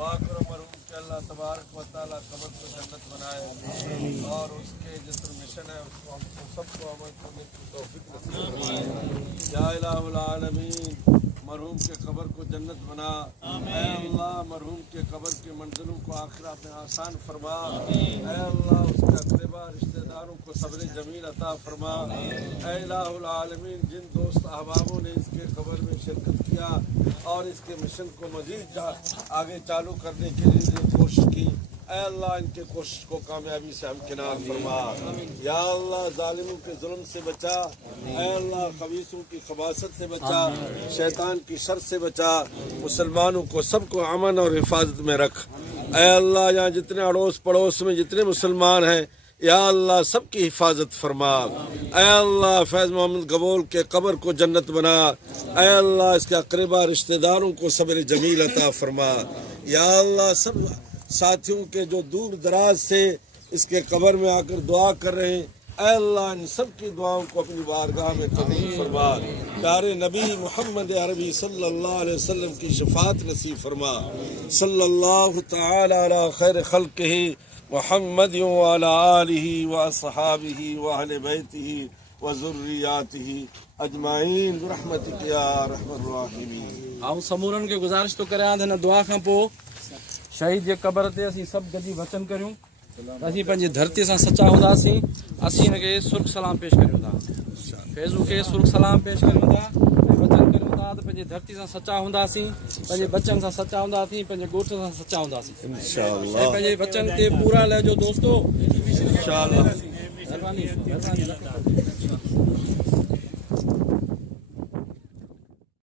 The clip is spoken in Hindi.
दुआ करो मरहूम के अल्लाह तबारक व तआला कब्र को जन्नत बनाए और उसके जिस मिशन है उसको हमको सबको अमल करने की तौफीक नसीब फरमाए। या इलाहुल आलमीन मरहूम के कब्र को जन्नत बना। ऐ अल्लाह मरहूम के कब्र की मंजिलों को आखिरत में आसान फरमा। ऐ अल्लाह उसके अक़रबा रिश्तेदारों को सब्र जमील अता फरमा। ऐ इलाहुल आलमीन जिन दोस्त अहबाबों ने इसके कब्र में शिरकत किया और इसके मिशन को मज़ीद आगे चालू करने के लिए कोशिश की, ऐ अल्लाह इनके कोशिश को कामयाबी से हमकिनार फरमा। या अल्लाह जालिमों के जुल्म से बचा। ऐ अल्लाह खबीसों की खबासत से बचा, शैतान की शर से बचा। मुसलमानों को सबको अमन और हिफाजत में रख। ऐ अल्लाह यहाँ जितने अड़ोस पड़ोस में जितने मुसलमान हैं, या अल्लाह सबकी हिफाजत फरमा। ऐ अल्लाह फैज़ मोहम्मद गबोल के कब्र को जन्नत बना। ऐ अल्लाह इसके अक़रबा रिश्तेदारों को सब्र जमील अता फरमा। या अल्लाह सब साथियों के जो दूर दराज से इसके कब्र में आकर दुआ कर रहे हैं, ऐ अल्लाह इन सब की दुआओं को अपनी बारगाह में कबूल फरमा। प्यारे नबी मोहम्मद अरबी सल्लल्लाहु अलैहि वसल्लम की शफाअत नसीब फरमा। सल्लल्लाहु तआला अला खैर खल्क़िही मुहम्मद व अला आलिही व अस्हाबिही व अहले बैतिही व ज़ुर्रिय्यातिही अजमाइन बिरहमतिक या अरहमर राहिमीन। आऊं समूरन के गुज़ारिश तो करां त हिन दुआ खां पोइ शहीद जे क़ब्र ते असीं सभु गॾिजी वचन करियूं त असीं पंहिंजी धरती सां सचा हूंदासीं। असीं हिनखे सुर्ख सलाम पेश करियूं था, फैज़ू खे सुर्ख सलाम पेश करियूं था, वचन करियूं था त पंहिंजी धरती सां सचा हूंदासीं, पंहिंजे बचनि सां सचा हूंदासीं, पंहिंजे ॻोठ सां सचा हूंदासीं इंशाअल्लाह। पंहिंजे वचन ते पूरा लहिजो दोस्तो इंशाअल्लाह।